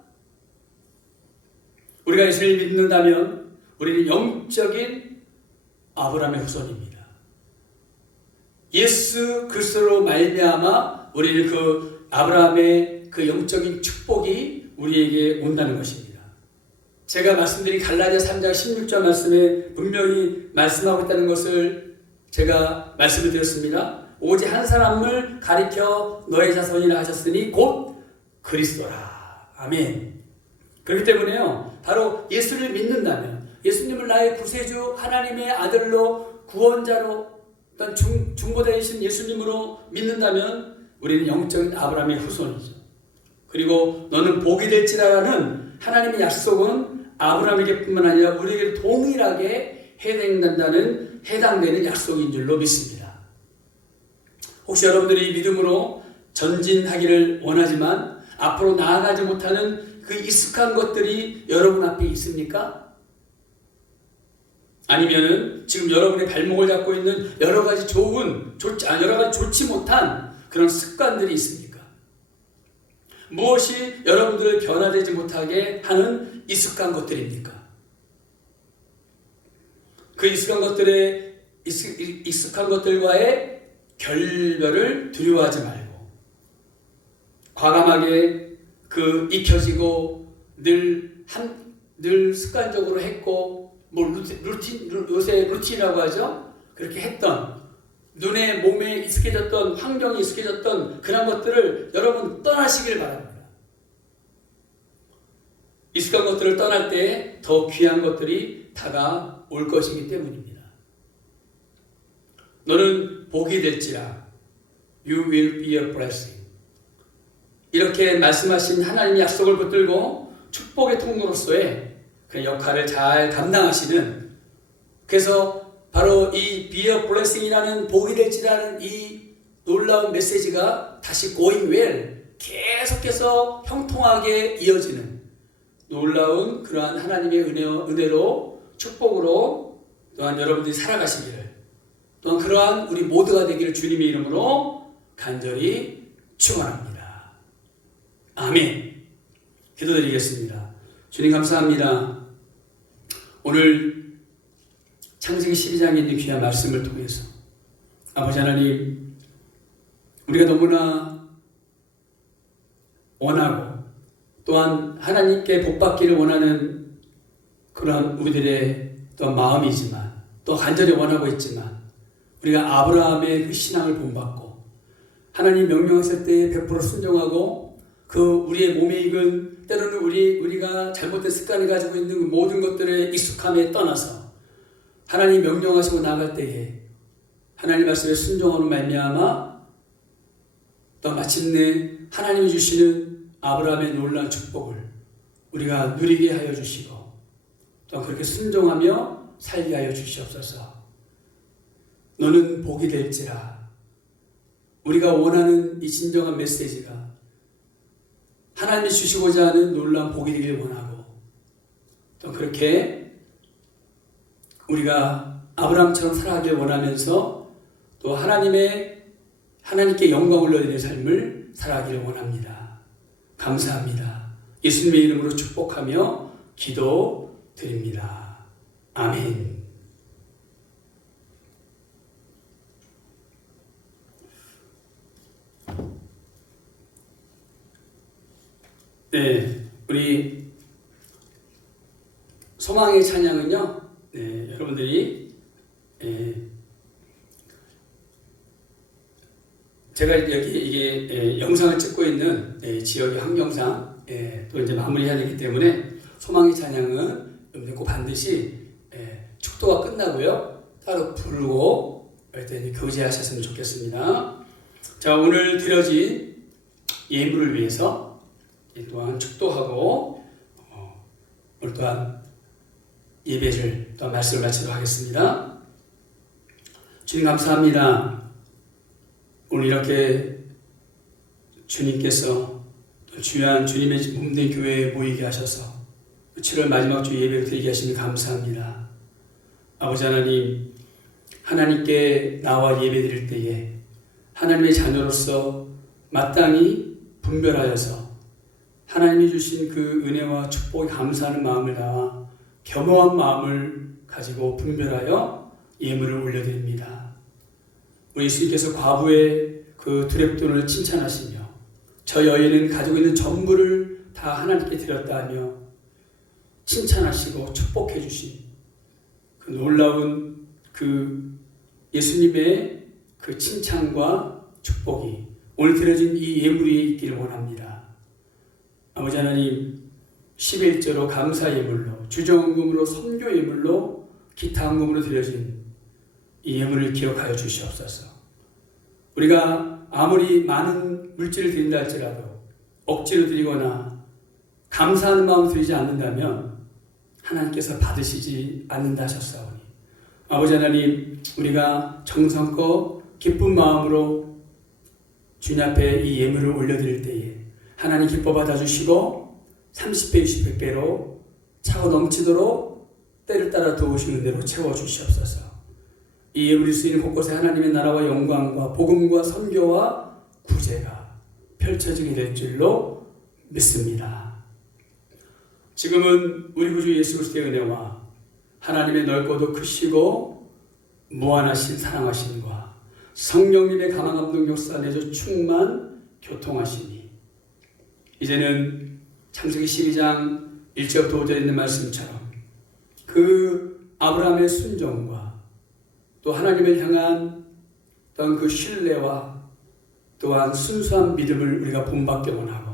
우리가 예수를 믿는다면 우리는 영적인 아브라함의 후손입니다. 예수 그리스도로 말미암아 우리는 그 아브라함의 그 영적인 축복이 우리에게 온다는 것입니다. 제가 말씀드린 갈라디아 3장 16절 말씀에 분명히 말씀하고 있다는 것을 제가 말씀을 드렸습니다. 오직 한 사람을 가리켜 너의 자손이라 하셨으니 곧 그리스도라. 아멘. 그렇기 때문에요, 바로 예수를 믿는다면, 예수님을 나의 구세주 하나님의 아들로 구원자로 어떤 중보되신 예수님으로 믿는다면 우리는 영적인 아브라함의 후손이죠. 그리고 너는 복이 될지라라는 하나님의 약속은 아브라함에게뿐만 아니라 우리에게 동일하게 해당되는 약속인 줄로 믿습니다. 혹시 여러분들이 믿음으로 전진하기를 원하지만 앞으로 나아가지 못하는 그 익숙한 것들이 여러분 앞에 있습니까? 아니면은 지금 여러분의 발목을 잡고 있는 여러 가지 좋지 못한 그런 습관들이 있습니까? 무엇이 여러분들을 변화되지 못하게 하는 익숙한 것들입니까? 그 익숙한 것들과의 결별을 두려워하지 말고 과감하게 그 익혀지고 늘 습관적으로 했고 요새 루틴이라고 하죠. 그렇게 했던 눈에 몸에 익숙해졌던 환경이 익숙해졌던 그런 것들을 여러분 떠나시길 바랍니다. 익숙한 것들을 떠날 때 더 귀한 것들이 다가올 것이기 때문입니다. 너는 복이 될지라 You will be a blessing. 이렇게 말씀하신 하나님의 약속을 붙들고 축복의 통로로서의 그 역할을 잘 감당하시는, 그래서 바로 이 be a blessing이라는 복이 될지라는 이 놀라운 메시지가 다시 going well 계속해서 형통하게 이어지는 놀라운 그러한 하나님의 은혜로 축복으로 또한 여러분들이 살아가시기를, 또한 그러한 우리 모두가 되기를 주님의 이름으로 간절히 축원합니다. 아멘. 기도드리겠습니다. 주님 감사합니다. 오늘 창세기 12장에 있는 귀한 말씀을 통해서 아버지 하나님, 우리가 너무나 원하고 또한 하나님께 복받기를 원하는 그런 우리들의 또 마음이지만, 또 간절히 원하고 있지만, 우리가 아브라함의 그 신앙을 본받고 하나님 명령하실 때에 100% 순종하고 그 우리의 몸에 익은, 때로는 우리가 잘못된 습관을 가지고 있는 그 모든 것들의 익숙함에 떠나서 하나님 명령하시고 나갈 때에 하나님 말씀에 순종하는 말미암아 또 마침내 하나님이 주시는 아브라함의 놀라운 축복을 우리가 누리게 하여 주시고 또 그렇게 순종하며 살게 하여 주시옵소서. 너는 복이 될지라. 우리가 원하는 이 진정한 메시지가 하나님이 주시고자 하는 놀라운 복이 되길 원하고, 또 그렇게 우리가 아브라함처럼 살아가길 원하면서 또 하나님께 영광을 돌리는 삶을 살아가기를 원합니다. 감사합니다. 예수님의 이름으로 축복하며 기도드립니다. 아멘. 네, 우리 소망의 찬양은요, 네, 여러분들이 제가 여기 이게 영상을 찍고 있는 지역의 환경상 또 이제 마무리해야 되기 때문에 소망의 찬양은 여러분들 꼭 반드시 축도가 끝나고요 따로 부르고 교제하셨으면 좋겠습니다. 자, 오늘 드려진 예물을 위해서 또한 축도하고 오늘 또한 예배를 또 말씀을 마치도록 하겠습니다. 주님 감사합니다. 오늘 이렇게 주님께서 주한 주님의 몸된 교회에 모이게 하셔서 7월 마지막 주 예배를 드리게 하시니 감사합니다. 아버지 하나님, 하나님께 나와 예배드릴 때에 하나님의 자녀로서 마땅히 분별하여서 하나님이 주신 그 은혜와 축복에 감사하는 마음을 다하 겸허한 마음을 가지고 분별하여 예물을 올려드립니다. 우리 예수님께서 과부의 그 두렙돈을 칭찬하시며 저 여인은 가지고 있는 전부를 다 하나님께 드렸다 하며 칭찬하시고 축복해 주신 그 놀라운 그 예수님의 그 칭찬과 축복이 오늘 드려진 이 예물 위에 있기를 원합니다. 아버지 하나님, 11조로 감사 예물로, 주정금으로, 선교 예물로, 기타 헌금으로 드려진 이 예물을 기억하여 주시옵소서. 우리가 아무리 많은 물질을 드린다 할지라도 억지로 드리거나 감사하는 마음을 드리지 않는다면 하나님께서 받으시지 않는다 하셨사오니 아버지 하나님, 우리가 정성껏 기쁜 마음으로 주님 앞에 이 예물을 올려드릴 때에 하나님 기뻐 받아주시고 30배, 60배, 100배로 차고 넘치도록 때를 따라 도우시는 대로 채워주시옵소서. 이 예물이 쓰이는 곳곳에 하나님의 나라와 영광과 복음과 선교와 구제가 펼쳐지게 될 줄로 믿습니다. 지금은 우리 구주 예수 그리스도의 은혜와 하나님의 넓고도 크시고 무한하신 사랑하심과 성령님의 감화 감동 역사 내주 충만 교통하시니 이제는 창세기 12장 1절부터 5절에 있는 말씀처럼 그 아브라함의 순종과 또 하나님을 향한 또한 그 신뢰와 또한 순수한 믿음을 우리가 본받게 원하고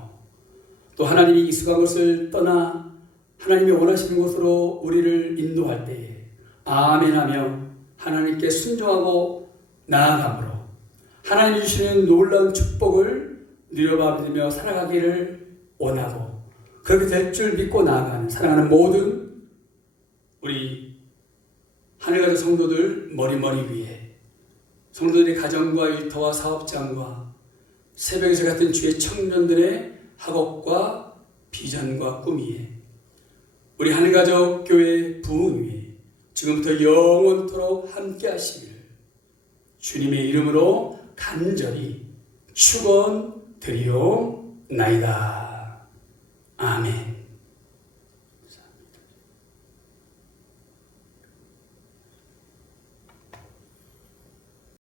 또 하나님이 익숙한 것을 떠나 하나님이 원하시는 곳으로 우리를 인도할 때에 아멘하며 하나님께 순종하고 나아감으로 하나님이 주시는 놀라운 축복을 누려받으며 살아가기를 원하고 그렇게 될 줄 믿고 나아가는 사랑하는 모든 우리 하늘가족 성도들 머리 위에 성도들의 가정과 일터와 사업장과 새벽에서 같은 주의 청년들의 학업과 비전과 꿈 위에 우리 하늘가족 교회 부흥 위에 지금부터 영원토록 함께 하시기를 주님의 이름으로 간절히 축원드리옵나이다. 아멘.